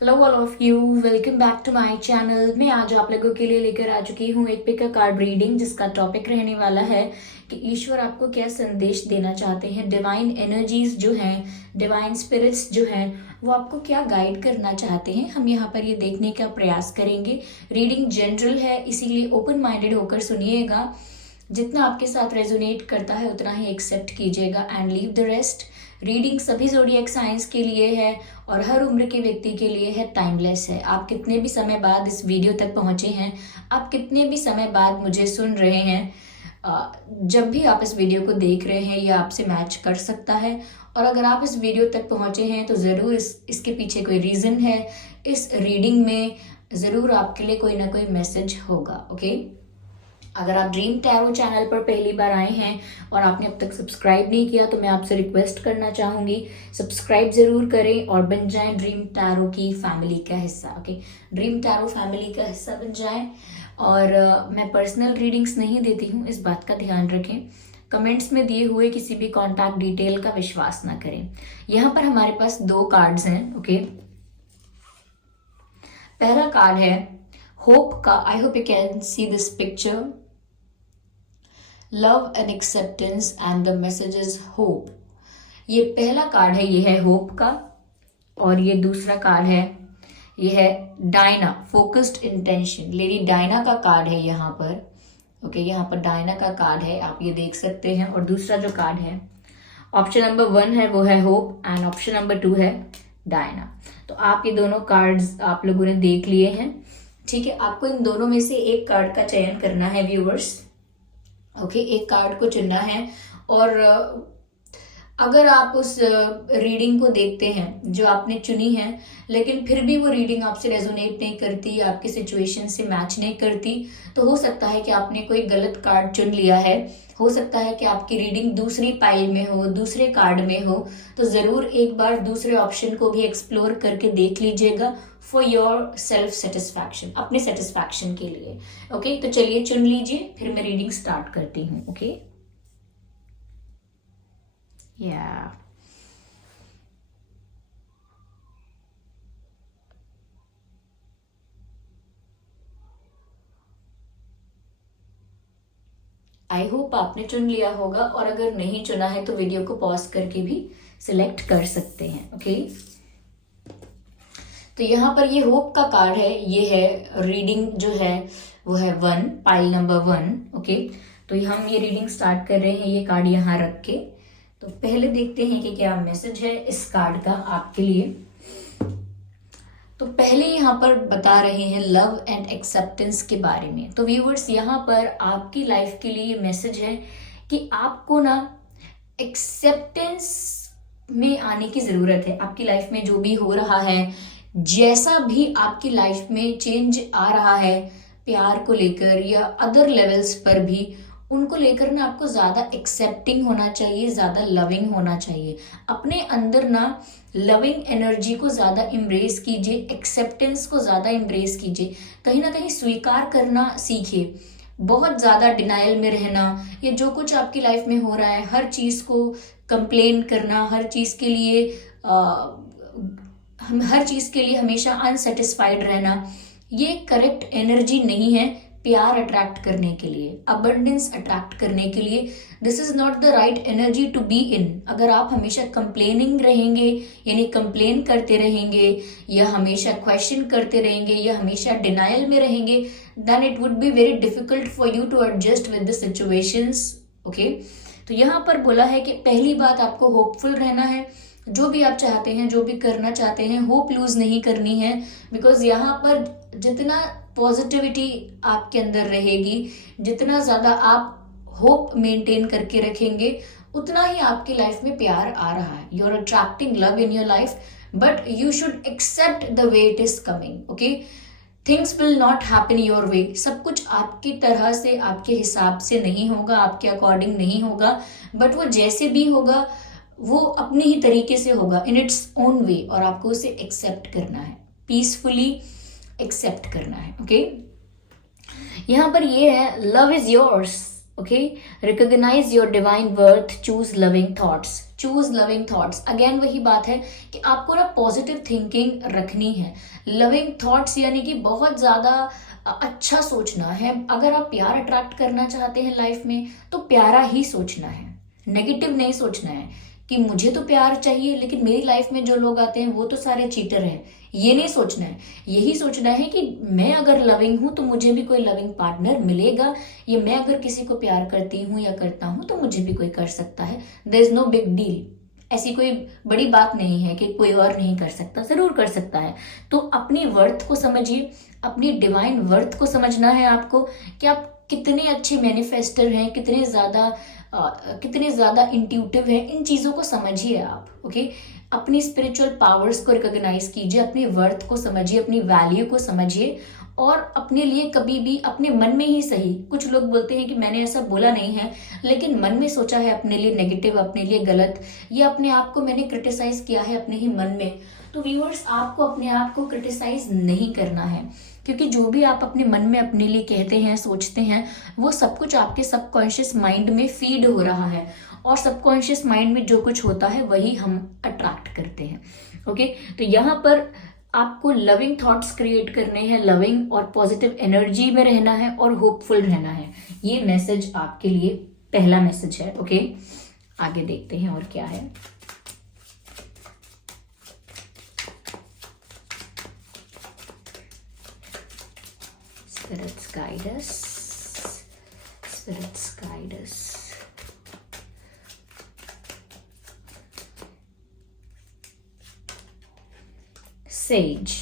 Hello all of you, welcome back to my channel. मैं आज आप लोगों के लिए लेकर आ चुकी हूँ एक पिक अ कार्ड रीडिंग, जिसका टॉपिक रहने वाला है कि ईश्वर आपको क्या संदेश देना चाहते हैं। डिवाइन एनर्जीज जो हैं, डिवाइन स्पिरिट्स जो हैं, वो आपको क्या गाइड करना चाहते हैं, हम यहाँ पर ये देखने का प्रयास करेंगे। रीडिंग जनरल है, इसीलिए ओपन माइंडेड होकर सुनिएगा। जितना आपके साथ रेजोनेट करता है उतना ही एक्सेप्ट कीजिएगा and leave the rest. Reading सभी ज़ोडिएक साइंस के लिए है और हर उम्र के व्यक्ति के लिए है, टाइमलेस है। आप कितने भी समय बाद इस वीडियो तक पहुंचे हैं, आप कितने भी समय बाद मुझे सुन रहे हैं, जब भी आप इस वीडियो को देख रहे हैं ये आपसे मैच कर सकता है। और अगर आप इस वीडियो तक पहुंचे हैं तो ज़रूर इसके पीछे कोई रीज़न है। इस रीडिंग में ज़रूर आपके लिए कोई ना कोई मैसेज होगा। ओके, अगर आप ड्रीम टैरो चैनल पर पहली बार आए हैं और आपने अब तक सब्सक्राइब नहीं किया तो मैं आपसे रिक्वेस्ट करना चाहूँगी, सब्सक्राइब ज़रूर करें और बन जाएं ड्रीम टैरो की फैमिली का हिस्सा। ओके, ड्रीम टैरो फैमिली का हिस्सा बन जाएं। और मैं पर्सनल रीडिंग्स नहीं देती हूँ, इस बात का ध्यान रखें। कमेंट्स में दिए हुए किसी भी कॉन्टैक्ट डिटेल का विश्वास ना करें। यहाँ पर हमारे पास 2 कार्ड्स हैं। ओके, पहला कार्ड है होप का। I hope you can see this picture. Love and acceptance and the message is hope. ये पहला कार्ड है, ये है होप का। और ये दूसरा कार्ड है, ये है Diana, focused intention. Lady Diana का कार्ड है यहाँ पर। ओके, यहाँ पर डायना का कार्ड है, आप ये देख सकते हैं। और दूसरा जो कार्ड है, ऑप्शन नंबर 1 है, वो है होप एंड ऑप्शन नंबर 2 है डायना। तो आप ये दोनों कार्ड्स आप लोगों ने देख लिए हैं। ठीक है, आपको इन दोनों में से एक कार्ड का चयन करना है व्यूवर्स। ओके, एक कार्ड को चुनना है। और अगर आप उस रीडिंग को देखते हैं जो आपने चुनी है, लेकिन फिर भी वो रीडिंग आपसे रेजोनेट नहीं करती, आपकी सिचुएशन से मैच नहीं करती, तो हो सकता है कि आपने कोई गलत कार्ड चुन लिया है। हो सकता है कि आपकी रीडिंग दूसरी पाइल में हो, दूसरे कार्ड में हो। तो ज़रूर एक बार दूसरे ऑप्शन को भी एक्सप्लोर करके देख लीजिएगा फॉर योर सेल्फ सेटिस्फैक्शन, अपने सेटिस्फैक्शन के लिए। ओके, तो चलिए चुन लीजिए, फिर मैं रीडिंग स्टार्ट करती हूँ। ओके, या आई होप आपने चुन लिया होगा, और अगर नहीं चुना है तो वीडियो को पॉज करके भी सिलेक्ट कर सकते हैं। ओके, तो यहाँ पर ये होप का कार्ड है, ये है रीडिंग जो है वो है 1, पाइल नंबर 1। ओके, तो हम ये रीडिंग स्टार्ट कर रहे हैं ये कार्ड यहाँ रख के। तो पहले देखते हैं कि क्या मैसेज है इस कार्ड का आपके लिए। तो पहले यहाँ पर बता रहे हैं लव एंड एक्सेप्टेंस के बारे में। तो व्यूवर्स, यहाँ पर आपकी लाइफ के लिए मैसेज है कि आपको ना एक्सेप्टेंस में आने की ज़रूरत है। आपकी लाइफ में जो भी हो रहा है, जैसा भी आपकी लाइफ में चेंज आ रहा है, प्यार को लेकर या अदर लेवल्स पर भी, उनको लेकर ना आपको ज़्यादा एक्सेप्टिंग होना चाहिए, ज़्यादा लविंग होना चाहिए। अपने अंदर ना लविंग एनर्जी को ज़्यादा इम्ब्रेस कीजिए, एक्सेप्टेंस को ज़्यादा इम्ब्रेस कीजिए। कहीं ना कहीं स्वीकार करना सीखिए। बहुत ज़्यादा डिनाइल में रहना, ये जो कुछ आपकी लाइफ में हो रहा है, हर चीज़ को कंप्लेन करना, हर चीज़ के लिए हर चीज़ के लिए हमेशा अनसेटिस्फाइड रहना, ये करेक्ट एनर्जी नहीं है प्यार अट्रैक्ट करने के लिए, अबंडेंस अट्रैक्ट करने के लिए। This is not the right energy to be in. अगर आप हमेशा कंप्लेनिंग रहेंगे, यानी कंप्लेन करते रहेंगे, या हमेशा क्वेश्चन करते रहेंगे, या हमेशा डिनाइल में रहेंगे, then it would be very difficult for you to adjust with the situations. Okay, तो यहाँ पर बोला है कि पहली बात, आपको होपफुल रहना है। जो भी आप चाहते हैं, जो भी करना चाहते हैं, होप लूज नहीं करनी है। बिकॉज यहाँ पर जितना पॉजिटिविटी आपके अंदर रहेगी, जितना ज़्यादा आप होप मेंटेन करके रखेंगे, उतना ही आपकी लाइफ में प्यार आ रहा है। You are attracting love in your life, but you should accept the way it is coming. Okay, things will not happen your way. सब कुछ आपकी तरह से, आपके हिसाब से नहीं होगा, आपके अकॉर्डिंग नहीं होगा, बट वो जैसे भी होगा वो अपने ही तरीके से होगा, इन इट्स ओन वे। और आपको उसे एक्सेप्ट करना है, पीसफुली एक्सेप्ट करना है। ओके, यहाँ पर ये है love is yours. Okay, recognise your divine worth, choose loving thoughts. Choose loving thoughts. Again वही बात है कि आपको ना पॉजिटिव थिंकिंग रखनी है। लविंग थॉट्स यानी कि बहुत ज्यादा अच्छा सोचना है। अगर आप प्यार अट्रैक्ट करना चाहते हैं लाइफ में तो प्यारा ही सोचना है, नेगेटिव नहीं सोचना है कि मुझे तो प्यार चाहिए लेकिन मेरी लाइफ में जो लोग आते हैं वो तो सारे चीटर हैं, ये नहीं सोचना है। यही सोचना है कि मैं अगर लविंग हूं तो मुझे भी कोई लविंग पार्टनर मिलेगा, ये मैं अगर किसी को प्यार करती हूँ या करता हूँ तो मुझे भी कोई कर सकता है। There is no big deal, ऐसी कोई बड़ी बात नहीं है कि कोई और नहीं कर सकता, जरूर कर सकता है। तो अपनी वर्थ को समझिए, अपनी डिवाइन वर्थ को समझना है आपको कि आप कितने अच्छे मैनिफेस्टर हैं, कितने ज्यादा इंट्यूटिव हैं। इन चीजों को समझिए आप। ओके, अपनी स्पिरिचुअल पावर्स को रिकॉग्नाइज कीजिए, अपनी वर्थ को समझिए, अपनी वैल्यू को समझिए और अपने लिए कभी भी अपने मन में ही सही, कुछ लोग बोलते हैं कि मैंने ऐसा बोला नहीं है लेकिन मन में सोचा है अपने लिए नेगेटिव, अपने लिए गलत, या अपने आप को मैंने क्रिटिसाइज किया है अपने ही मन में, तो व्यूअर्स आपको अपने आप को क्रिटिसाइज नहीं करना है, क्योंकि जो भी आप अपने मन में अपने लिए कहते हैं, सोचते हैं, वो सब कुछ आपके सबकॉन्शियस माइंड में फीड हो रहा है और सबकॉन्शियस माइंड में जो कुछ होता है वही हम अट्रैक्ट करते हैं। ओके, तो यहाँ पर आपको लविंग थॉट्स क्रिएट करने हैं, लविंग और पॉजिटिव एनर्जी में रहना है और होपफुल रहना है। ये मैसेज आपके लिए पहला मैसेज है। ओके, आगे देखते हैं और क्या है। Spirits guide us. Spirits guide us. Sage,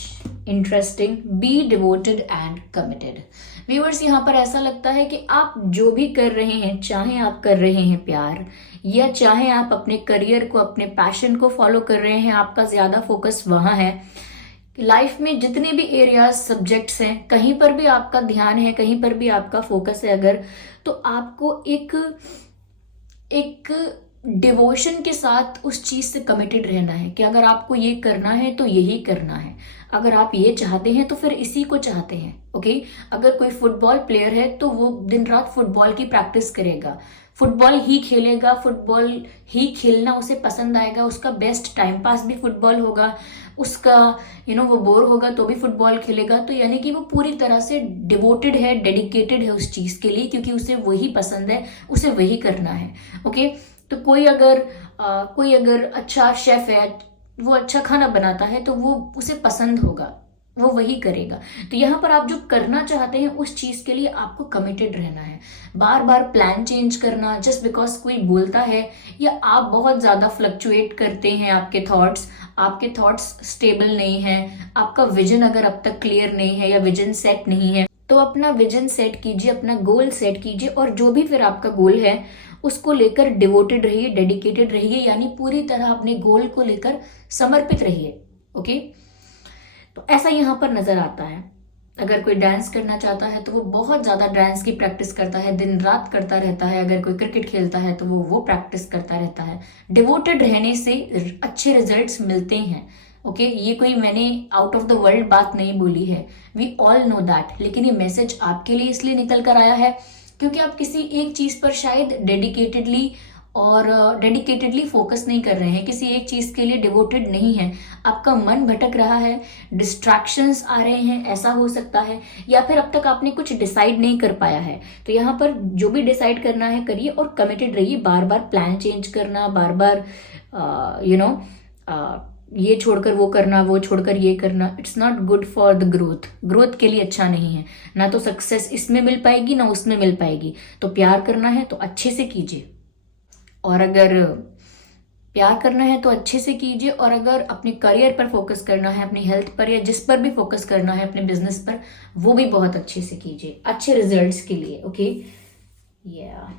interesting, be devoted and committed. Viewers, यहाँ पर ऐसा लगता है कि आप जो भी कर रहे हैं, चाहे आप कर रहे हैं प्यार या चाहे आप अपने करियर को, अपने पैशन को फॉलो कर रहे हैं, आपका ज्यादा फोकस वहां है। लाइफ में जितने भी एरियाज, सब्जेक्ट्स हैं, कहीं पर भी आपका ध्यान है, कहीं पर भी आपका फोकस है अगर, तो आपको एक डिवोशन के साथ उस चीज से कमिटेड रहना है कि अगर आपको ये करना है तो यही करना है। अगर आप ये चाहते हैं तो फिर इसी को चाहते हैं। ओके, अगर कोई फुटबॉल प्लेयर है तो वो दिन रात फुटबॉल की प्रैक्टिस करेगा, फुटबॉल ही खेलेगा, फुटबॉल ही खेलना उसे पसंद आएगा, उसका बेस्ट टाइम पास भी फुटबॉल होगा, उसका वो बोर होगा तो भी फुटबॉल खेलेगा। तो यानी कि वो पूरी तरह से डिवोटेड है, डेडिकेटेड है उस चीज के लिए, क्योंकि उसे वही पसंद है, उसे वही करना है। ओके, तो कोई अगर अच्छा शेफ है, वो अच्छा खाना बनाता है तो वो उसे पसंद होगा, वो वही करेगा। तो यहाँ पर आप जो करना चाहते हैं उस चीज के लिए आपको कमिटेड रहना है। बार बार प्लान चेंज करना जस्ट बिकॉज कोई बोलता है, या आप बहुत ज्यादा फ्लक्चुएट करते हैं, आपके थॉट्स स्टेबल नहीं है, आपका विजन अगर अब तक क्लियर नहीं है या विजन सेट नहीं है, तो अपना विजन सेट कीजिए, अपना गोल सेट कीजिए और जो भी फिर आपका गोल है उसको लेकर डिवोटेड रहिए, डेडिकेटेड रहिए, यानी पूरी तरह अपने गोल को लेकर समर्पित रहिए। ओके, तो ऐसा यहाँ पर नजर आता है। अगर कोई डांस करना चाहता है तो वो बहुत ज्यादा डांस की प्रैक्टिस करता है, दिन रात करता रहता है। अगर कोई क्रिकेट खेलता है तो वो प्रैक्टिस करता रहता है। डिवोटेड रहने से अच्छे रिजल्ट्स मिलते हैं। ओके, ये कोई मैंने आउट ऑफ द वर्ल्ड बात नहीं बोली है, वी ऑल नो दैट। लेकिन ये मैसेज आपके लिए इसलिए निकल कर आया है क्योंकि आप किसी एक चीज पर शायद डेडिकेटेडली फोकस नहीं कर रहे हैं, किसी एक चीज के लिए डिवोटेड नहीं है, आपका मन भटक रहा है, डिस्ट्रैक्शंस आ रहे हैं, ऐसा हो सकता है, या फिर अब तक आपने कुछ डिसाइड नहीं कर पाया है। तो यहाँ पर जो भी डिसाइड करना है करिए और कमिटेड रहिए। बार बार प्लान चेंज करना, बार बार ये छोड़कर वो करना, वो छोड़कर ये करना, it's not good for the growth के लिए अच्छा नहीं है। ना तो सक्सेस इसमें मिल पाएगी ना उसमें मिल पाएगी। तो प्यार करना है तो अच्छे से कीजिए, और अगर प्यार करना है तो अच्छे से कीजिए, और अगर अपने करियर पर फोकस करना है, अपनी हेल्थ पर या जिस पर भी फोकस करना है, अपने बिजनेस पर, वो भी बहुत अच्छे से कीजिए अच्छे रिजल्ट्स के लिए। ओके, या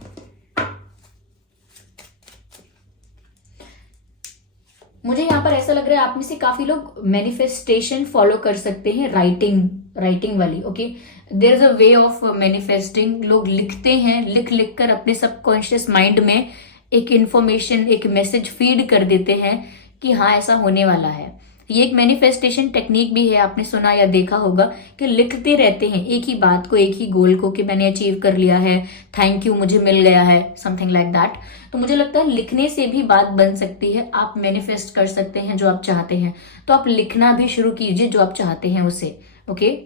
मुझे यहाँ पर ऐसा लग रहा है आप में से काफी लोग मैनिफेस्टेशन फॉलो कर सकते हैं, राइटिंग वाली। Okay, there is a way of manifesting. लोग लिखते हैं, लिख कर अपने सबकॉन्शियस माइंड में एक इंफॉर्मेशन, एक मैसेज फीड कर देते हैं कि हाँ ऐसा होने वाला है। ये एक मैनिफेस्टेशन टेक्निक भी है, आपने सुना या देखा होगा कि लिखते रहते हैं एक ही बात को, एक ही गोल को, कि मैंने अचीव कर लिया है, थैंक यू, मुझे मिल गया है, समथिंग लाइक दैट। तो मुझे लगता है लिखने से भी बात बन सकती है, आप मैनिफेस्ट कर सकते हैं जो आप चाहते हैं। तो आप लिखना भी शुरू कीजिए जो आप चाहते हैं उसे। Okay,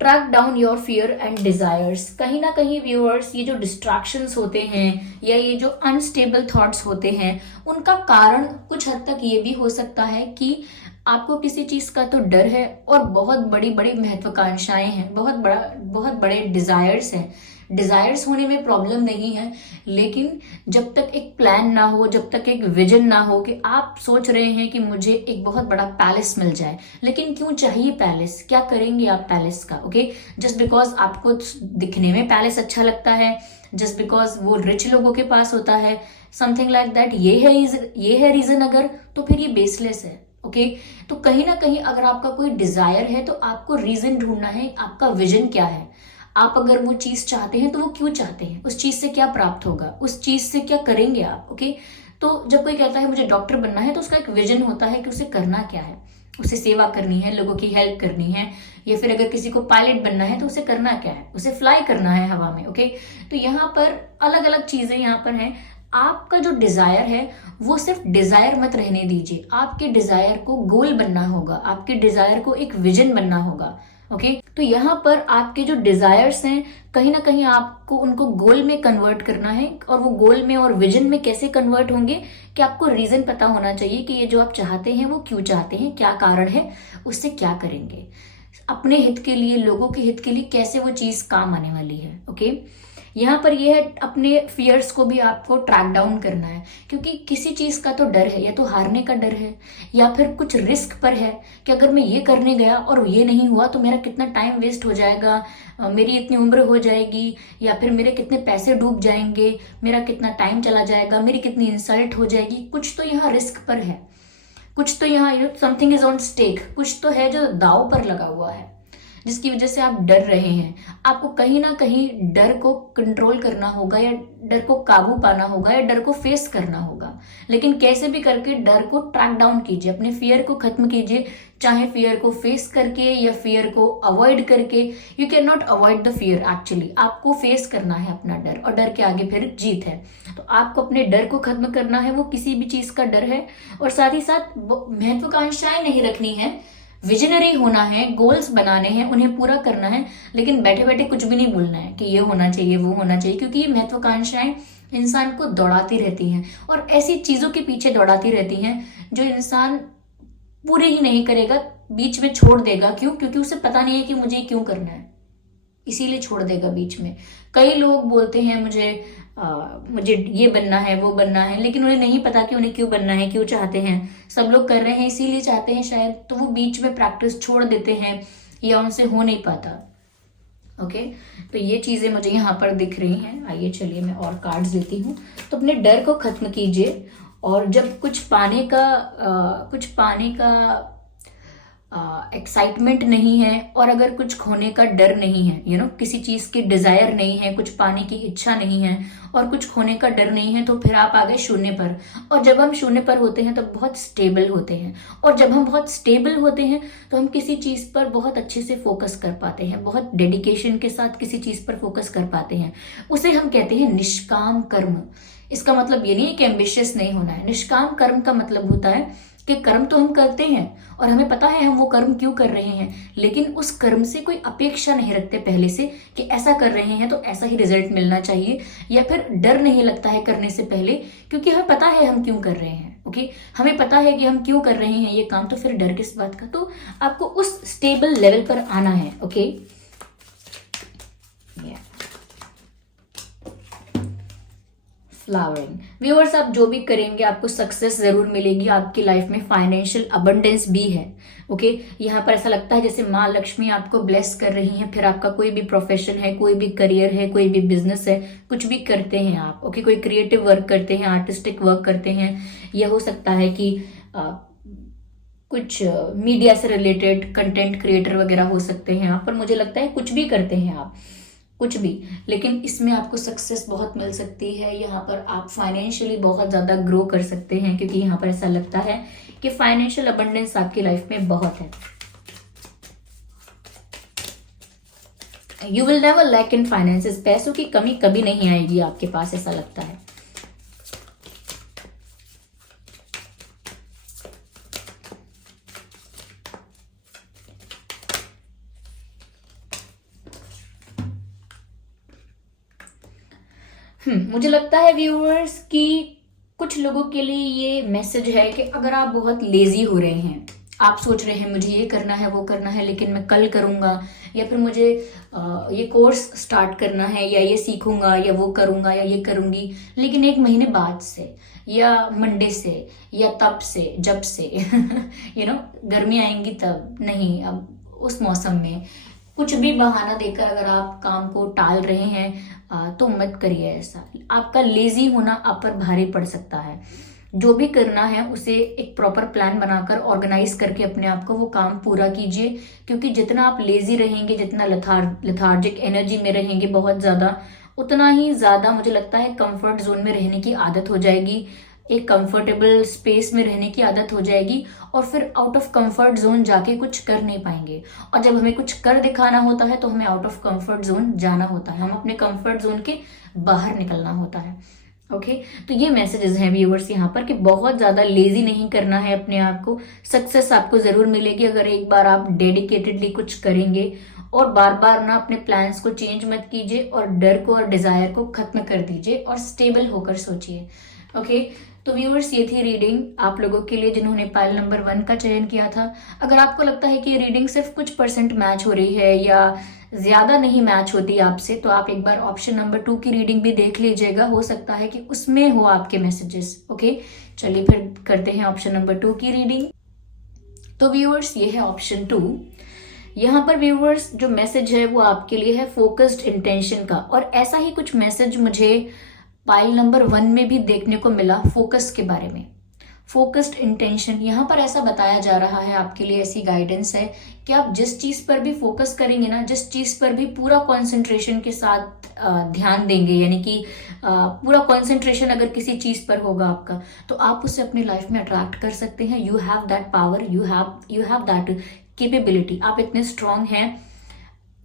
track down your fear and desires. कहीं ना कहीं व्यूअर्स, ये जो डिस्ट्रैक्शंस होते हैं या ये जो अनस्टेबल थॉट्स होते हैं, उनका कारण कुछ हद तक ये भी हो सकता है कि आपको किसी चीज का तो डर है और बहुत बड़ी बड़ी महत्वाकांक्षाएं हैं, बहुत बड़े डिजायर्स हैं। डिजायर्स होने में प्रॉब्लम नहीं है, लेकिन जब तक एक प्लान ना हो, जब तक एक विजन ना हो कि आप सोच रहे हैं कि मुझे एक बहुत बड़ा पैलेस मिल जाए, लेकिन क्यों चाहिए पैलेस, क्या करेंगे आप पैलेस का? ओके, जस्ट बिकॉज आपको दिखने में पैलेस अच्छा लगता है, जस्ट बिकॉज वो रिच लोगों के पास होता है, समथिंग लाइक दैट, ये है रीजन अगर, तो फिर ये बेसलेस है। ओके, तो कहीं ना कहीं अगर आपका कोई डिजायर है तो आपको रीजन ढूंढना है, आपका विजन क्या है, आप अगर वो चीज चाहते हैं तो वो क्यों चाहते हैं, उस चीज से क्या प्राप्त होगा, उस चीज से क्या करेंगे आप। ओके, तो जब कोई कहता है मुझे डॉक्टर बनना है, तो उसका एक विजन होता है कि उसे करना क्या है, उसे सेवा करनी है, लोगों की हेल्प करनी है, या फिर अगर किसी को पायलट बनना है तो उसे करना क्या है, उसे फ्लाई करना है हवा में। ओके, तो यहाँ पर अलग अलग चीजें यहाँ पर हैं। आपका जो डिजायर है वो सिर्फ डिजायर मत रहने दीजिए, आपके डिजायर को गोल बनना होगा, आपके डिजायर को एक विजन बनना होगा। ओके, तो यहाँ पर आपके जो डिजायर्स हैं कहीं ना कहीं आपको उनको गोल में कन्वर्ट करना है, और वो गोल में और विजन में कैसे कन्वर्ट होंगे कि आपको रीजन पता होना चाहिए कि ये जो आप चाहते हैं वो क्यों चाहते हैं, क्या कारण है, उससे क्या करेंगे, अपने हित के लिए, लोगों के हित के लिए कैसे वो चीज काम आने वाली है। ओके, यहाँ पर यह है अपने फियर्स को भी आपको ट्रैक डाउन करना है, क्योंकि किसी चीज का तो डर है, या तो हारने का डर है, या फिर कुछ रिस्क पर है कि अगर मैं ये करने गया और ये नहीं हुआ तो मेरा कितना टाइम वेस्ट हो जाएगा, मेरी इतनी उम्र हो जाएगी, या फिर मेरे कितने पैसे डूब जाएंगे, मेरा कितना टाइम चला जाएगा, मेरी कितनी इंसल्ट हो जाएगी। कुछ तो यहाँ रिस्क पर है, कुछ तो यहाँ समथिंग इज ऑन स्टेक, कुछ तो है जो दाव पर लगा हुआ है, जिसकी वजह से आप डर रहे हैं। आपको कहीं ना कहीं डर को कंट्रोल करना होगा, या डर को काबू पाना होगा, या डर को फेस करना होगा। लेकिन कैसे भी करके डर को ट्रैक डाउन कीजिए, अपने फियर को खत्म कीजिए, चाहे फियर को फेस करके या फियर को अवॉइड करके। You can not avoid the fear, actually आपको फेस करना है अपना डर, और डर के आगे फिर जीत है। तो आपको अपने डर को खत्म करना है, वो किसी भी चीज का डर है, और साथ ही साथ महत्वाकांक्षाएं नहीं रखनी है, विजनरी होना है, गोल्स बनाने हैं, उन्हें पूरा करना है, लेकिन बैठे बैठे कुछ भी नहीं बोलना है कि ये होना चाहिए, वो होना चाहिए, क्योंकि ये महत्वाकांक्षाएं इंसान को दौड़ाती रहती हैं, और ऐसी चीजों के पीछे दौड़ाती रहती हैं जो इंसान पूरे ही नहीं करेगा, बीच में छोड़ देगा। क्यों? क्योंकि उसे पता नहीं है कि मुझे क्यों करना है, इसीलिए छोड़ देगा बीच में। कई लोग बोलते हैं मुझे ये बनना है, वो बनना है, लेकिन उन्हें नहीं पता कि उन्हें क्यों बनना है, क्यों चाहते हैं। सब लोग कर रहे हैं इसीलिए चाहते हैं शायद, तो वो बीच में प्रैक्टिस छोड़ देते हैं या उनसे हो नहीं पाता। ओके, तो ये चीजें मुझे यहाँ पर दिख रही हैं। आइए चलिए मैं और कार्ड्स लेती हूँ। तो अपने डर को खत्म कीजिए, और जब कुछ पाने का एक्साइटमेंट नहीं है, और अगर कुछ खोने का डर नहीं है, किसी चीज की डिजायर नहीं है, कुछ पाने की इच्छा नहीं है, और कुछ खोने का डर नहीं है, तो फिर आप आ गए शून्य पर। और जब हम शून्य पर होते हैं तब बहुत स्टेबल होते हैं, और जब हम बहुत स्टेबल होते हैं तो हम किसी चीज पर बहुत अच्छे से फोकस कर पाते हैं, बहुत डेडिकेशन के साथ किसी चीज पर फोकस कर पाते हैं। उसे हम कहते हैं निष्काम कर्म। इसका मतलब ये नहीं है कि एम्बिशियस नहीं होना है। निष्काम कर्म का मतलब होता है कि कर्म तो हम करते हैं और हमें पता है हम वो कर्म क्यों कर रहे हैं, लेकिन उस कर्म से कोई अपेक्षा नहीं रखते पहले से कि ऐसा कर रहे हैं तो ऐसा ही रिजल्ट मिलना चाहिए, या फिर डर नहीं लगता है करने से पहले, क्योंकि हमें पता है हम क्यों कर रहे हैं। ओके, हमें पता है कि हम क्यों कर रहे हैं ये काम, तो फिर डर किस बात का। तो आपको उस स्टेबल लेवल पर आना है। Okay, flowering. व्यूअर्स, आप जो भी करेंगे आपको सक्सेस जरूर मिलेगी, आपकी लाइफ में फाइनेंशियल अबंडेंस भी है। ओके, यहाँ पर ऐसा लगता है जैसे माँ लक्ष्मी आपको ब्लेस कर रही हैं। फिर आपका कोई भी प्रोफेशन है, कोई भी करियर है, कोई भी बिजनेस है, कुछ भी करते हैं आप। ओके, कोई क्रिएटिव वर्क करते हैं, आर्टिस्टिक वर्क करते हैं, यह हो सकता है कि कुछ मीडिया से रिलेटेड कंटेंट क्रिएटर वगैरह हो सकते हैं आप, पर मुझे लगता है कुछ भी करते हैं आप, कुछ भी, लेकिन इसमें आपको सक्सेस बहुत मिल सकती है। यहाँ पर आप फाइनेंशियली बहुत ज़्यादा ग्रो कर सकते हैं, क्योंकि यहाँ पर ऐसा लगता है कि फाइनेंशियल अबंडेंस आपकी लाइफ में बहुत है। You will never lack in finances, पैसों की कमी कभी नहीं आएगी आपके पास, ऐसा लगता है। मुझे लगता है व्यूअर्स कि कुछ लोगों के लिए ये मैसेज है कि अगर आप बहुत लेजी हो रहे हैं, आप सोच रहे हैं मुझे ये करना है वो करना है लेकिन मैं कल करूँगा, या फिर मुझे ये कोर्स स्टार्ट करना है, या ये सीखूंगा, या वो करूँगा, या ये करूँगी, लेकिन 1 महीने बाद से, या मंडे से, या तब से, जब से गर्मी आएंगी तब नहीं, अब उस मौसम में कुछ भी बहाना देकर अगर आप काम को टाल रहे हैं तो मत करिए ऐसा। आपका लेजी होना आप पर भारी पड़ सकता है। जो भी करना है उसे एक प्रॉपर प्लान बनाकर ऑर्गेनाइज करके अपने आप को वो काम पूरा कीजिए, क्योंकि जितना आप लेजी रहेंगे, जितना लेथार्जिक एनर्जी में रहेंगे बहुत ज़्यादा, उतना ही ज़्यादा मुझे लगता है कंफर्ट जोन में रहने की आदत हो जाएगी, एक कंफर्टेबल स्पेस में रहने की आदत हो जाएगी, और फिर आउट ऑफ कंफर्ट जोन जाके कुछ कर नहीं पाएंगे। और जब हमें कुछ कर दिखाना होता है तो हमें आउट ऑफ कंफर्ट जोन जाना होता है, हम अपने कंफर्ट जोन के बाहर निकलना होता है। ओके तो ये मैसेजेस हैं व्यूअर्स यहाँ पर कि बहुत ज़्यादा लेजी नहीं करना है अपने आप को। सक्सेस आपको ज़रूर मिलेगी अगर एक बार आप डेडिकेटेडली कुछ करेंगे, और बार बार ना अपने प्लान्स को चेंज मत कीजिए, और डर को और डिज़ायर को खत्म कर दीजिए और स्टेबल होकर सोचिए। ओके तो व्यूअर्स ये थी रीडिंग आप लोगों के लिए जिन्होंने पाइल नंबर 1 का चयन किया था। अगर आपको लगता है कि ये रीडिंग सिर्फ कुछ % मैच हो रही है या ज़्यादा नहीं मैच होती आपसे, तो आप एक बार ऑप्शन नंबर 2 की रीडिंग भी देख लीजिएगा, हो सकता है कि उसमें हो आपके मैसेजेस। ओके चलिए फिर करते हैं ऑप्शन नंबर 2 की रीडिंग। तो व्यूअर्स ये है ऑप्शन 2। यहाँ पर व्यूअर्स जो मैसेज है वो आपके लिए है फोकस्ड इंटेंशन का, और ऐसा ही कुछ मैसेज मुझे पाइल नंबर 1 में भी देखने को मिला फोकस के बारे में। फोकस्ड इंटेंशन यहाँ पर ऐसा बताया जा रहा है, आपके लिए ऐसी गाइडेंस है कि आप जिस चीज़ पर भी फोकस करेंगे ना, जिस चीज़ पर भी पूरा कंसंट्रेशन के साथ ध्यान देंगे, यानी कि पूरा कंसंट्रेशन अगर किसी चीज़ पर होगा आपका, तो आप उसे अपनी लाइफ में अट्रैक्ट कर सकते हैं। You have that power, you have that capability. आप इतने स्ट्रांग हैं,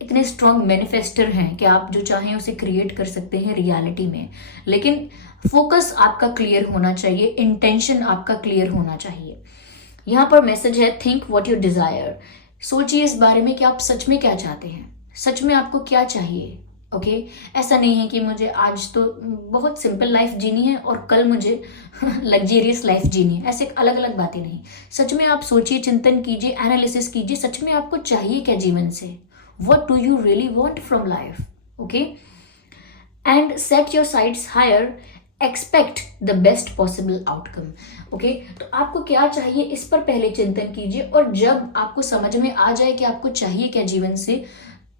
इतने स्ट्रांग मैनिफेस्टर हैं कि आप जो चाहें उसे क्रिएट कर सकते हैं रियलिटी में। लेकिन फोकस आपका क्लियर होना चाहिए, इंटेंशन आपका क्लियर होना चाहिए। यहाँ पर मैसेज है थिंक व्हाट यू डिजायर। सोचिए इस बारे में कि आप सच में क्या चाहते हैं, सच में आपको क्या चाहिए। ओके ऐसा नहीं है कि मुझे आज तो बहुत सिंपल लाइफ जीनी है और कल मुझे लग्जेरियस लाइफ जीनी है, ऐसे अलग अलग बातें नहीं। सच में आप सोचिए, चिंतन कीजिए, एनालिसिस कीजिए, सच में आपको चाहिए क्या जीवन से, what do you really want from life. Okay and set your sights higher, expect the best possible outcome. Okay तो आपको क्या चाहिए इस पर पहले चिंतन कीजिए, और जब आपको समझ में आ जाए कि आपको चाहिए क्या जीवन से,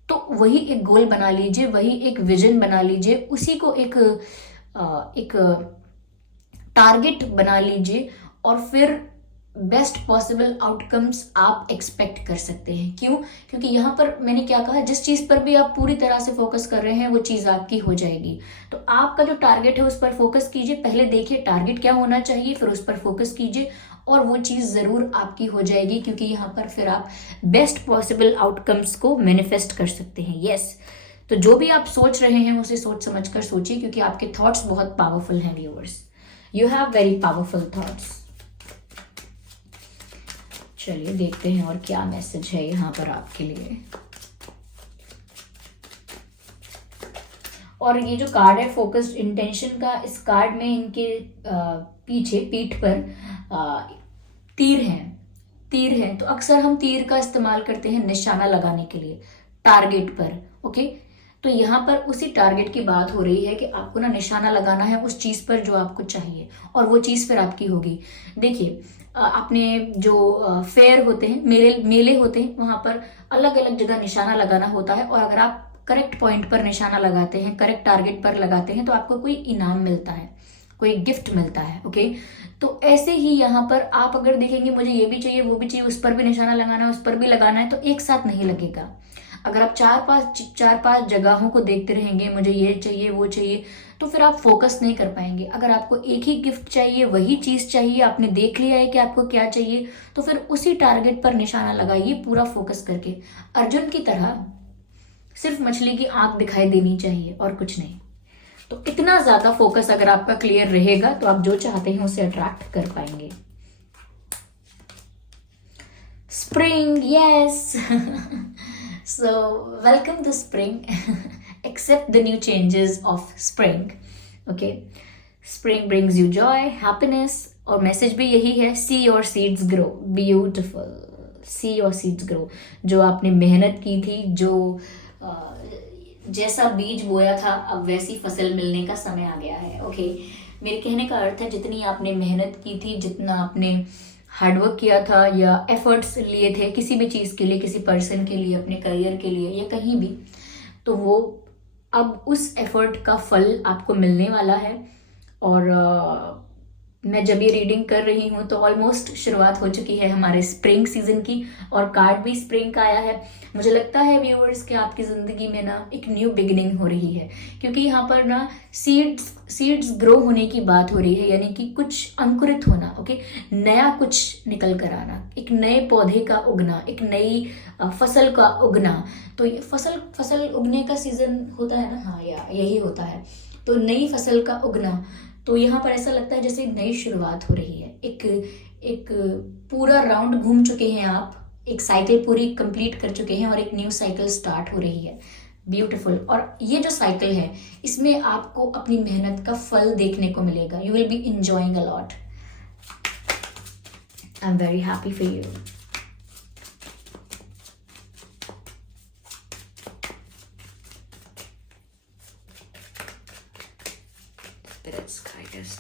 तो वही एक गोल बना लीजिए, वही एक विजन बना लीजिए, उसी को एक टारगेट बना लीजिए, और फिर बेस्ट पॉसिबल आउटकम्स आप एक्सपेक्ट कर सकते हैं। क्यों? क्योंकि यहाँ पर मैंने क्या कहा, जिस चीज़ पर भी आप पूरी तरह से फोकस कर रहे हैं वो चीज़ आपकी हो जाएगी। तो आपका जो टारगेट है उस पर फोकस कीजिए, पहले देखिए टारगेट क्या होना चाहिए, फिर उस पर फोकस कीजिए, और वो चीज़ ज़रूर आपकी हो जाएगी, क्योंकि यहाँ पर फिर आप बेस्ट पॉसिबल आउटकम्स को मैनिफेस्ट कर सकते हैं। यस तो जो भी आप सोच रहे हैं उसे सोच समझ कर सोचिए, क्योंकि आपके थॉट्स बहुत पावरफुल हैं viewers, you have very powerful thoughts. चलिए देखते हैं और क्या मैसेज है यहाँ पर आपके लिए। और ये जो कार्ड है फोकस्ड इंटेंशन का, इस कार्ड में इनके पीछे पीठ पर तीर हैं। तो अक्सर हम तीर का इस्तेमाल करते हैं निशाना लगाने के लिए टारगेट पर। ओके तो यहाँ पर उसी टारगेट की बात हो रही है कि आपको ना निशाना लगाना है उस चीज़ पर जो आपको चाहिए, और वो चीज़ फिर आपकी होगी। देखिए आपने जो फेयर होते हैं, मेले होते हैं, वहाँ पर अलग अलग जगह निशाना लगाना होता है, और अगर आप करेक्ट पॉइंट पर निशाना लगाते हैं, करेक्ट टारगेट पर लगाते हैं, तो आपको कोई इनाम मिलता है, कोई गिफ्ट मिलता है। ओके तो ऐसे ही यहाँ पर आप अगर देखेंगे मुझे ये भी चाहिए वो भी चाहिए, उस पर भी निशाना लगाना है, उस पर भी लगाना है, तो एक साथ नहीं लगेगा। अगर आप चार पांच जगहों को देखते रहेंगे, मुझे ये चाहिए वो चाहिए, तो फिर आप फोकस नहीं कर पाएंगे। अगर आपको एक ही गिफ्ट चाहिए, वही चीज चाहिए, आपने देख लिया है कि आपको क्या चाहिए, तो फिर उसी टारगेट पर निशाना लगाइए पूरा फोकस करके। अर्जुन की तरह सिर्फ मछली की आंख दिखाई देनी चाहिए और कुछ नहीं। तो इतना ज्यादा फोकस अगर आपका क्लियर रहेगा तो आप जो चाहते हैं उसे अट्रैक्ट कर पाएंगे। Spring, yes. So welcome to spring. Accept the new changes of spring. Okay, spring brings you joy, happiness, और मैसेज भी यही है, see your seeds grow. Beautiful. See your seeds grow. जो आपने मेहनत की थी, जो जैसा बीज बोया था, अब वैसी फसल मिलने का समय आ गया है। ओके, मेरे कहने का अर्थ है जितनी आपने मेहनत की थी, जितना आपने हार्डवर्क किया था या एफर्ट्स लिए थे किसी भी चीज़ के लिए, किसी पर्सन के लिए, अपने करियर के लिए या कहीं भी, तो वो अब उस एफर्ट का फल आपको मिलने वाला है। और मैं जब ये रीडिंग कर रही हूँ तो ऑलमोस्ट शुरुआत हो चुकी है हमारे स्प्रिंग सीजन की, और कार्ड भी स्प्रिंग का आया है। मुझे लगता है व्यूअर्स कि आपकी ज़िंदगी में ना एक न्यू बिगिनिंग हो रही है, क्योंकि यहाँ पर ना सीड्स ग्रो होने की बात हो रही है, यानी कि कुछ अंकुरित होना। ओके, नया कुछ निकल कर आना, एक नए पौधे का उगना, एक नई फसल का उगना। तो ये फसल उगने का सीजन होता है ना, हाँ यही होता है। तो नई फसल का उगना, तो यहाँ पर ऐसा लगता है जैसे नई शुरुआत हो रही है। एक पूरा राउंड घूम चुके हैं आप, एक साइकिल पूरी कंप्लीट कर चुके हैं और एक न्यू साइकिल स्टार्ट हो रही है। ब्यूटीफुल। और ये जो साइकिल है, इसमें आपको अपनी मेहनत का फल देखने को मिलेगा। You will B enjoying a lot. I am very happy for you.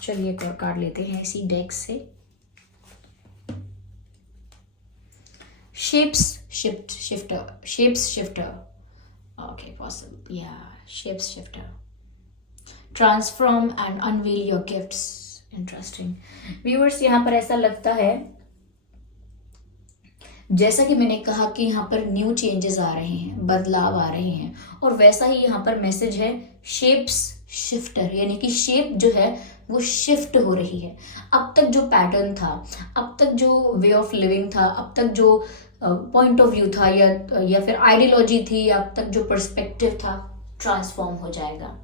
चलिए एक और कार्ड लेते हैं इसी डेक से। Shapes shifter. ओके, पॉसिबल, या shapes shifter. Transform and unveil your gifts. Interesting viewers, यहाँ पर ऐसा लगता है जैसा कि मैंने कहा कि यहाँ पर न्यू चेंजेस आ रहे हैं, बदलाव आ रहे हैं, और वैसा ही यहाँ पर मैसेज है शेप्स शिफ्टर, यानी कि शेप जो है वो शिफ्ट हो रही है। अब तक जो पैटर्न था, अब तक जो वे ऑफ लिविंग था, अब तक जो पॉइंट ऑफ व्यू था या फिर आइडियोलॉजी थी, अब तक जो पर्सपेक्टिव था, ट्रांसफॉर्म हो जाएगा,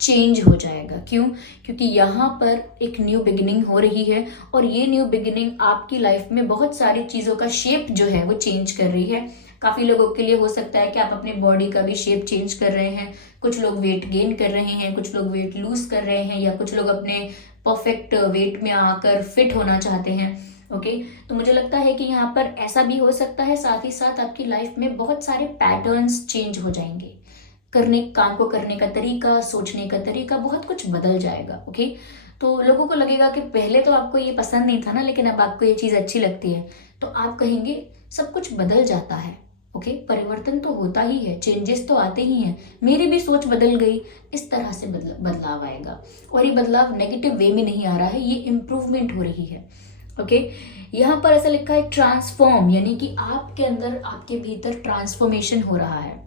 चेंज हो जाएगा। क्यों? क्योंकि यहाँ पर एक न्यू बिगिनिंग हो रही है, और ये न्यू बिगिनिंग आपकी लाइफ में बहुत सारी चीज़ों का शेप जो है वो चेंज कर रही है। काफ़ी लोगों के लिए हो सकता है कि आप अपनी बॉडी का भी शेप चेंज कर रहे हैं। कुछ लोग वेट गेन कर रहे हैं, कुछ लोग वेट लूज कर रहे हैं, या कुछ लोग अपने परफेक्ट वेट में आकर फिट होना चाहते हैं। ओके, तो मुझे लगता है कि यहाँ पर ऐसा भी हो सकता है। साथ ही साथ आपकी लाइफ में बहुत सारे पैटर्न्स चेंज हो जाएंगे, काम को करने का तरीका, सोचने का तरीका, बहुत कुछ बदल जाएगा। ओके, तो लोगों को लगेगा कि पहले तो आपको ये पसंद नहीं था ना, लेकिन अब आपको ये चीज़ अच्छी लगती है, तो आप कहेंगे सब कुछ बदल जाता है। ओके, परिवर्तन तो होता ही है, चेंजेस तो आते ही हैं। मेरी भी सोच बदल गई, इस तरह से बदलाव आएगा, और ये बदलाव नेगेटिव वे में नहीं आ रहा है, ये इम्प्रूवमेंट हो रही है। ओके, यहाँ पर ऐसा लिखा है ट्रांसफॉर्म, यानी कि आपके अंदर, आपके भीतर ट्रांसफॉर्मेशन हो रहा है।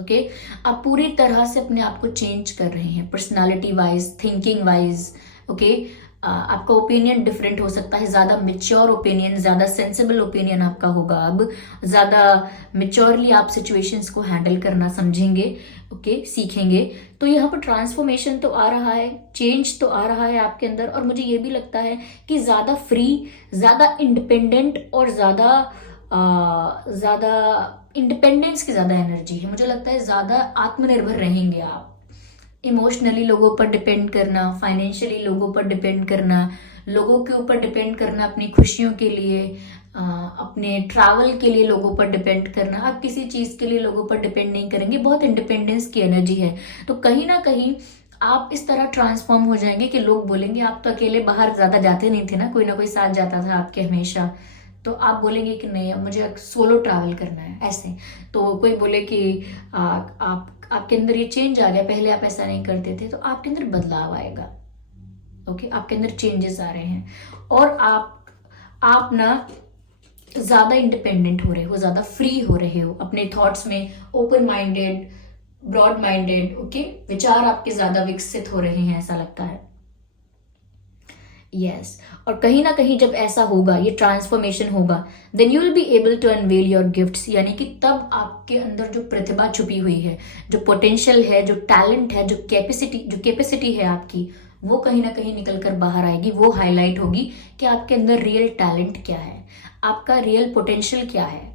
ओके, आप पूरी तरह से अपने आप को चेंज कर रहे हैं, personality wise, thinking wise. Okay, आपका ओपिनियन डिफरेंट हो सकता है, ज़्यादा मेच्योर ओपिनियन, ज़्यादा सेंसिबल ओपिनियन आपका होगा। अब ज़्यादा मेच्योरली आप सिचुएशंस को हैंडल करना समझेंगे। ओके, सीखेंगे। तो यहाँ पर ट्रांसफॉर्मेशन तो आ रहा है, चेंज तो आ रहा है आपके अंदर, और मुझे ये भी लगता है कि ज़्यादा फ्री, ज़्यादा इंडिपेंडेंट, और ज़्यादा इंडिपेंडेंस की ज़्यादा एनर्जी है। मुझे लगता है ज़्यादा आत्मनिर्भर रहेंगे आप। इमोशनली लोगों पर डिपेंड करना, फाइनेंशियली लोगों पर डिपेंड करना, लोगों के ऊपर डिपेंड करना अपनी खुशियों के लिए, अपने ट्रैवल के लिए लोगों पर डिपेंड करना। आप किसी चीज़ के लिए लोगों पर डिपेंड नहीं करेंगे, बहुत इंडिपेंडेंस की एनर्जी है। तो कहीं ना कहीं आप इस तरह ट्रांसफॉर्म हो जाएंगे कि लोग बोलेंगे आप तो अकेले बाहर ज़्यादा जाते नहीं थे ना, कोई ना कोई साथ जाता था आपके हमेशा, तो आप बोलेंगे कि नहीं अब मुझे सोलो ट्रैवल करना है, ऐसे। तो कोई बोले कि आपके अंदर ये चेंज आ गया, पहले आप ऐसा नहीं करते थे, तो आपके अंदर बदलाव आएगा। ओके, आपके अंदर चेंजेस आ रहे हैं, और आप ना ज़्यादा इंडिपेंडेंट हो रहे हो, ज़्यादा फ्री हो रहे हो अपने थॉट्स में, open minded, broad minded, okay, विचार आपके ज़्यादा विकसित हो रहे हैं ऐसा लगता है। यस और कहीं ना कहीं जब ऐसा होगा, ये ट्रांसफॉर्मेशन होगा, then you will be able to unveil your gifts, यानी कि तब आपके अंदर जो प्रतिभा छुपी हुई है, जो पोटेंशियल है, जो टैलेंट है, जो कैपेसिटी है आपकी, वो कहीं ना कहीं निकल कर बाहर आएगी, वो हाईलाइट होगी कि आपके अंदर रियल टैलेंट क्या है, आपका रियल पोटेंशियल क्या है।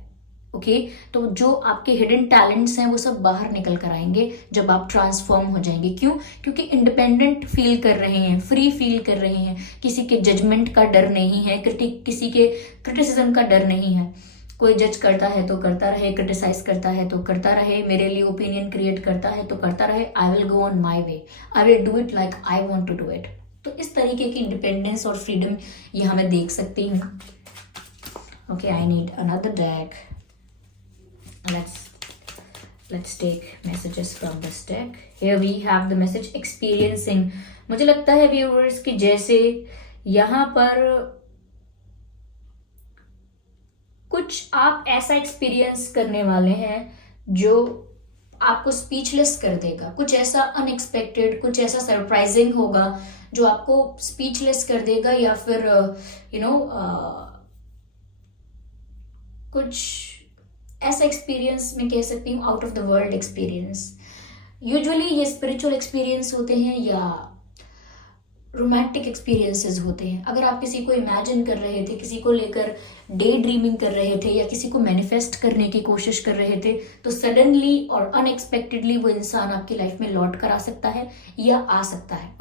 ओके तो जो आपके हिडन टैलेंट्स हैं वो सब बाहर निकल कर आएंगे जब आप ट्रांसफॉर्म हो जाएंगे। क्यों? क्योंकि इंडिपेंडेंट फील कर रहे हैं, फ्री फील कर रहे हैं, किसी के जजमेंट का डर नहीं है, किसी के क्रिटिसिज्म का डर नहीं है। कोई जज करता है तो करता रहे, क्रिटिसाइज करता है तो करता रहे, मेरे लिए ओपिनियन क्रिएट करता है तो करता रहे, I will go on my way, I will do it like I want to do it. तो इस तरीके की इंडिपेंडेंस और फ्रीडम यहाँ मैं देख सकती हूँ। Okay I need another deck. let's take messages from this deck. Here we have the message experiencing. मुझे लगता है viewers कि जैसे यहाँ पर कुछ आप ऐसा एक्सपीरियंस करने वाले हैं जो आपको स्पीचलेस कर देगा, कुछ ऐसा अनएक्सपेक्टेड, कुछ ऐसा सरप्राइजिंग होगा जो आपको स्पीचलेस कर देगा, या फिर कुछ ऐसा एक्सपीरियंस मैं कह सकती हूँ out of the world experience. Usually ये स्पिरिचुअल एक्सपीरियंस होते हैं या रोमांटिक एक्सपीरियंसेस होते हैं। अगर आप किसी को इमेजिन कर रहे थे, किसी को लेकर डे ड्रीमिंग कर रहे थे या किसी को मैनिफेस्ट करने की कोशिश कर रहे थे, तो सडनली और अनएक्सपेक्टेडली वो इंसान आपकी लाइफ में लौट कर आ सकता है या आ सकता है।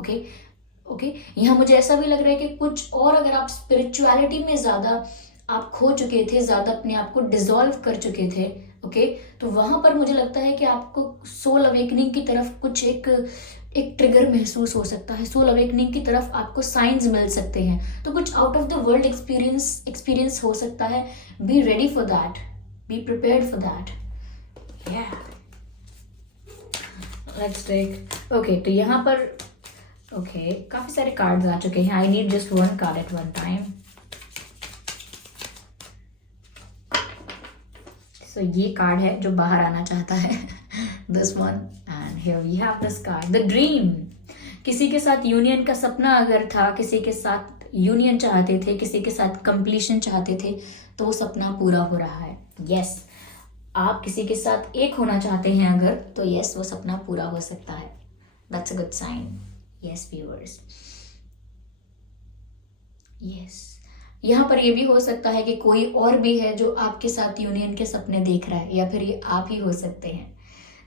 ओके यहाँ मुझे ऐसा भी लग रहा है कि कुछ और, अगर आप स्पिरिचुअलिटी में ज़्यादा आप खो चुके थे, ज़्यादा अपने आप को डिसॉल्व कर चुके थे, ओके तो वहां पर मुझे लगता है कि आपको सोल अवेकनिंग की तरफ कुछ एक ट्रिगर महसूस हो सकता है, सोल अवेकनिंग की तरफ आपको साइंस मिल सकते हैं। तो कुछ out of the world experience हो सकता है। Be ready for that, be prepared for that. Let's take. Okay तो यहाँ पर काफी सारे कार्ड्स आ चुके हैं। I need just one card at one time. So, ये कार्ड है जो बाहर आना चाहता है, this one, and here we have this card, the dream. किसी के साथ यूनियन का सपना अगर था, किसी के साथ यूनियन चाहते थे, किसी के साथ कंप्लीशन चाहते थे, तो वो सपना पूरा हो रहा है। यस आप किसी के साथ एक होना चाहते हैं अगर, तो यस वो सपना पूरा हो सकता है। That's a good sign. Yes viewers, yes यहाँ पर ये भी हो सकता है कि कोई और भी है जो आपके साथ यूनियन के सपने देख रहा है, या फिर ये आप ही हो सकते हैं।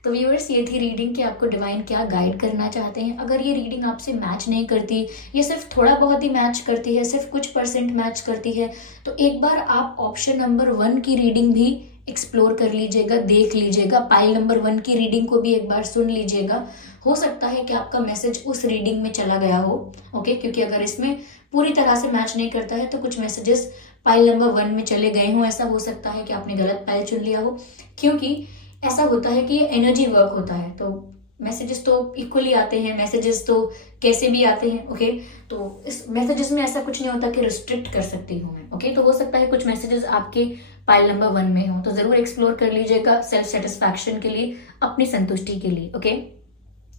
तो व्यूअर्स ये थी रीडिंग कि आपको डिवाइन क्या गाइड करना चाहते हैं। अगर ये रीडिंग आपसे मैच नहीं करती, ये सिर्फ थोड़ा बहुत ही मैच करती है, सिर्फ कुछ % मैच करती है, तो एक बार आप ऑप्शन नंबर 1 की रीडिंग भी एक्सप्लोर कर लीजिएगा, देख लीजिएगा, पाइल नंबर 1 की रीडिंग को भी एक बार सुन लीजिएगा। हो सकता है कि आपका मैसेज उस रीडिंग में चला गया हो, ओके क्योंकि अगर इसमें पूरी तरह से मैच नहीं करता है तो कुछ मैसेजेस पाइल नंबर 1 में चले गए हों। ऐसा हो सकता है कि आपने गलत पाइल चुन लिया हो, क्योंकि ऐसा होता है कि ये एनर्जी वर्क होता है, तो मैसेजेस तो इक्वली आते हैं, मैसेजेस तो कैसे भी आते हैं। ओके तो इस मैसेजेस में ऐसा कुछ नहीं होता कि रिस्ट्रिक्ट कर सकती हूँ मैं। ओके तो हो सकता है कुछ मैसेजेस आपके पाइल नंबर 1 में हो, तो जरूर एक्सप्लोर कर लीजिएगा सेल्फ सेटिस्फैक्शन के लिए, अपनी संतुष्टि के लिए। ओके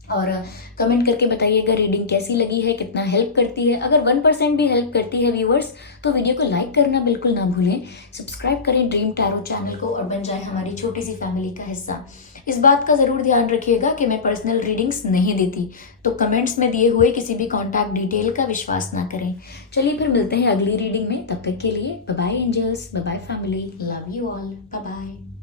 और कमेंट करके बताइएगा रीडिंग कैसी लगी है, कितना हेल्प करती है। अगर 1% भी हेल्प करती है व्यूअर्स तो वीडियो को लाइक करना बिल्कुल ना भूलें, सब्सक्राइब करें ड्रीम टैरो चैनल को और बन जाए हमारी छोटी सी फैमिली का हिस्सा। इस बात का ज़रूर ध्यान रखिएगा कि मैं पर्सनल रीडिंग्स नहीं देती, तो कमेंट्स में दिए हुए किसी भी कॉन्टैक्ट डिटेल का विश्वास ना करें। चलिए फिर मिलते हैं अगली रीडिंग में, तब तक के लिए bye bye angels, bye bye family, love you all, bye bye.